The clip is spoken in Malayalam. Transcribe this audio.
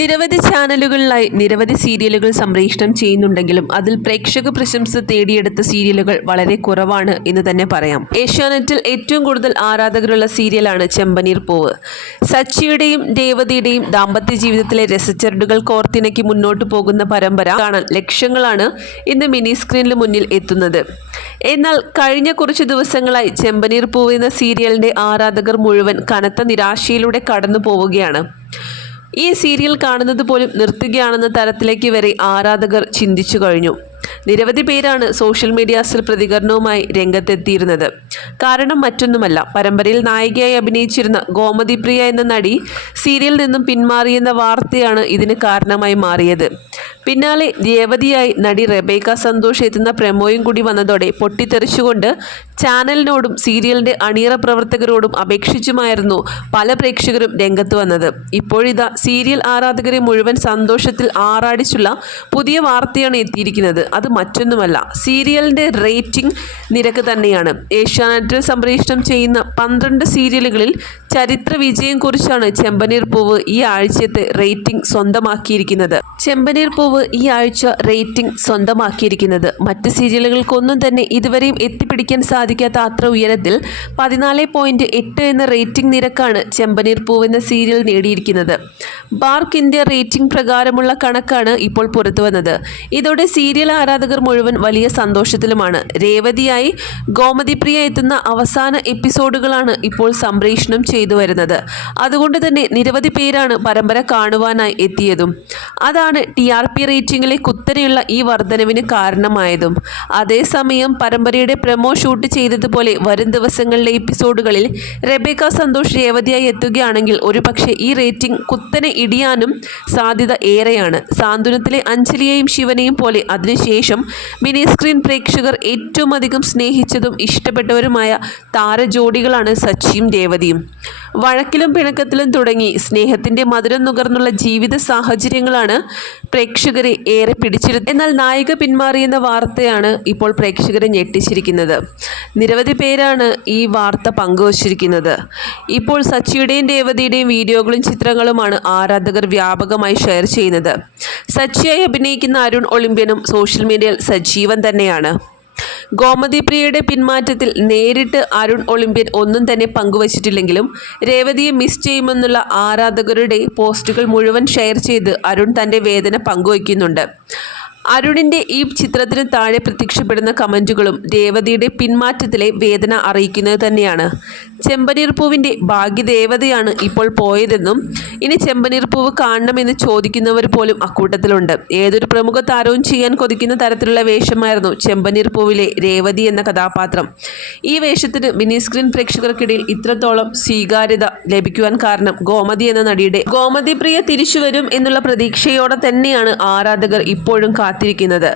നിരവധി ചാനലുകളിലായി നിരവധി സീരിയലുകൾ സംപ്രേഷണം ചെയ്യുന്നുണ്ടെങ്കിലും അതിൽ പ്രേക്ഷക പ്രശംസ തേടിയെടുത്ത സീരിയലുകൾ വളരെ കുറവാണ് എന്ന് തന്നെ പറയാം. ഏഷ്യാനെറ്റിൽ ഏറ്റവും കൂടുതൽ ആരാധകരുള്ള സീരിയലാണ് ചെമ്പനീർ പൂവ്. സച്ചിയുടെയും ദേവതയുടെയും ദാമ്പത്യ ജീവിതത്തിലെ രസച്ചരടുകൾ കോർത്തിണക്കി മുന്നോട്ട് പോകുന്ന പരമ്പര കാണാൻ ലക്ഷങ്ങളാണ് ഇന്ന് മിനി സ്ക്രീനിന് മുന്നിൽ എത്തുന്നത്. എന്നാൽ കഴിഞ്ഞ കുറച്ച് ദിവസങ്ങളായി ചെമ്പനീർ പൂവ് എന്ന സീരിയലിന്റെ ആരാധകർ മുഴുവൻ കനത്ത നിരാശയിലൂടെ കടന്നു പോവുകയാണ് ഈ സീരിയൽ കാണുന്നത് പോലും നിർത്തുകയാണെന്ന തരത്തിലേക്ക് വരെ ആരാധകർ ചിന്തിച്ചു കഴിഞ്ഞു. നിരവധി പേരാണ് സോഷ്യൽ മീഡിയാസിൽ പ്രതികരണവുമായി രംഗത്തെത്തിയിരുന്നത്. കാരണം മറ്റൊന്നുമല്ല പരമ്പരയിൽ നായികയായി അഭിനയിച്ചിരുന്ന ഗോമതി പ്രിയ എന്ന നടി സീരിയലിൽ നിന്നും പിന്മാറിയെന്ന വാർത്തയാണ് ഇതിന് കാരണമായി മാറിയത്. പിന്നാലെ ദേവതിയായി നടി റെബേക്ക സന്തോഷ് എത്തുന്ന പ്രമോയും കൂടി വന്നതോടെ പൊട്ടിത്തെറിച്ചുകൊണ്ട് ചാനലിനോടും സീരിയലിന്റെ അണിയറ പ്രവർത്തകരോടും അപേക്ഷിച്ചുമായിരുന്നു പല പ്രേക്ഷകരും രംഗത്ത് വന്നത്. ഇപ്പോഴിതാ സീരിയൽ ആരാധകരെ മുഴുവൻ സന്തോഷത്തിൽ ആറാടിച്ചുള്ള പുതിയ വാർത്തയാണ് എത്തിയിരിക്കുന്നത്. അത് മറ്റൊന്നുമല്ല സീരിയലിന്റെ റേറ്റിംഗ് നിരക്ക് തന്നെയാണ്. ഏഷ്യാനെറ്റിൽ സംപ്രേഷണം ചെയ്യുന്ന പന്ത്രണ്ട് സീരിയലുകളിൽ ചരിത്ര വിജയം കുറിച്ചാണ് ചെമ്പനീർ പൂവ് ഈ ആഴ്ചത്തെ റേറ്റിംഗ് സ്വന്തമാക്കിയിരിക്കുന്നത്. ചെമ്പനീർ പൂവ് ഈ ആഴ്ച റേറ്റിംഗ് സ്വന്തമാക്കിയിരിക്കുന്നത്. മറ്റ് സീരിയലുകൾക്കൊന്നും തന്നെ ഇതുവരെയും എത്തിപ്പിടിക്കാൻ സാധിക്കാത്ത അത്ര ഉയരത്തിൽ പതിനാല് പോയിന്റ് എട്ട് എന്ന റേറ്റിംഗ് നിരക്കാണ് ചെമ്പനീർ പൂവ് എന്ന സീരിയൽ നേടിയിരിക്കുന്നത്. ബാർക്ക് ഇന്ത്യ റേറ്റിംഗ് പ്രകാരമുള്ള കണക്കാണ് ഇപ്പോൾ പുറത്തുവന്നത് ഇതോടെ സീരിയൽ ആരാധകർ മുഴുവൻ വലിയ സന്തോഷത്തിലുമാണ്. രേവതിയായി ഗോമതിപ്രിയ എത്തുന്ന അവസാന എപ്പിസോഡുകളാണ് ഇപ്പോൾ സംപ്രേഷണം ചെയ്തു വരുന്നത്. അതുകൊണ്ട് തന്നെ നിരവധി പേരാണ് പരമ്പര കാണുവാനായി എത്തിയതും. അതാണ് ടി ആർ പി റേറ്റിംഗിലെ കുത്തനെയുള്ള ഈ വർധനവിന് കാരണമായതും. അതേസമയം പരമ്പരയുടെ പ്രമോ ഷൂട്ട് ചെയ്തതുപോലെ വരും ദിവസങ്ങളിലെ എപ്പിസോഡുകളിൽ റെബേക്ക സന്തോഷ് രേവതിയായി എത്തുകയാണെങ്കിൽ ഒരുപക്ഷെ ഈ റേറ്റിംഗ് കുത്തനെ ഇടിയാനും സാധ്യത ഏറെയാണ്. സാന്ത്വനത്തിലെ അഞ്ജലിയെയും ശിവനെയും പോലെ അതിനുശേഷം മിനി സ്ക്രീൻ പ്രേക്ഷകർ ഏറ്റവും അധികം സ്നേഹിച്ചതും ഇഷ്ടപ്പെട്ടവരുമായ താരജോഡികളാണ് സച്ചിയും രേവതിയും. വഴക്കിലും പിണക്കത്തിലും തുടങ്ങി. സ്നേഹത്തിന്റെ മധുരം നുകർന്നുള്ള ജീവിത സാഹചര്യങ്ങളാണ് പ്രേക്ഷകരെ ഏറെ പിടിച്ചിരുന്നത്. എന്നാൽ നായിക പിന്മാറിയെന്ന വാർത്തയാണ് ഇപ്പോൾ പ്രേക്ഷകരെ ഞെട്ടിച്ചിരിക്കുന്നത്. നിരവധി പേരാണ് ഈ വാർത്ത പങ്കുവച്ചിരിക്കുന്നത്. ഇപ്പോൾ സച്ചിയുടെയും രേവതിയുടെയും വീഡിയോകളും ചിത്രങ്ങളുമാണ് ആരാധകർ വ്യാപകമായി ഷെയർ ചെയ്യുന്നത്. സച്ചിയായി അഭിനയിക്കുന്ന അരുൺ ഒളിമ്പ്യനും സോഷ്യൽ മീഡിയയിൽ സജീവൻ തന്നെയാണ്. ഗോമതി പ്രിയയുടെ പിന്മാറ്റത്തിൽ നേരിട്ട് അരുൺ ഒളിമ്പ്യൻ ഒന്നും തന്നെ പങ്കുവച്ചിട്ടില്ലെങ്കിലും രേവതിയെ മിസ് ചെയ്യുമെന്നുള്ള ആരാധകരുടെ പോസ്റ്റുകൾ മുഴുവൻ ഷെയർ ചെയ്ത് അരുൺ തന്റെ വേദന പങ്കുവയ്ക്കുന്നുണ്ട്. അരുണിന്റെ ഈ ചിത്രത്തിന് താഴെ പ്രത്യക്ഷപ്പെടുന്ന കമന്റുകളും രേവതിയുടെ പിന്മാറ്റത്തിലെ വേദന അറിയിക്കുന്നത് തന്നെയാണ്. ചെമ്പനീർ പൂവിന്റെ ഭാഗ്യദേവതയാണ് ഇപ്പോൾ പോയതെന്നും ഇനി ചെമ്പനീർ പൂവ് കാണണമെന്ന് ചോദിക്കുന്നവർ പോലും അക്കൂട്ടത്തിലുണ്ട്. ഏതൊരു പ്രമുഖ താരവും ചെയ്യാൻ കൊതിക്കുന്ന തരത്തിലുള്ള വേഷമായിരുന്നു ചെമ്പനീർ പൂവിലെ രേവതി എന്ന കഥാപാത്രം. ഈ വേഷത്തിന് മിനി സ്ക്രീൻ പ്രേക്ഷകർക്കിടയിൽ ഇത്രത്തോളം സ്വീകാര്യത ലഭിക്കുവാൻ കാരണം ഗോമതി എന്ന നടിയുടെ ഗോമതി പ്രിയ തിരിച്ചുവരും എന്നുള്ള പ്രതീക്ഷയോടെ തന്നെയാണ് ആരാധകർ ഇപ്പോഴും കാത്തിരിക്കുന്നത്.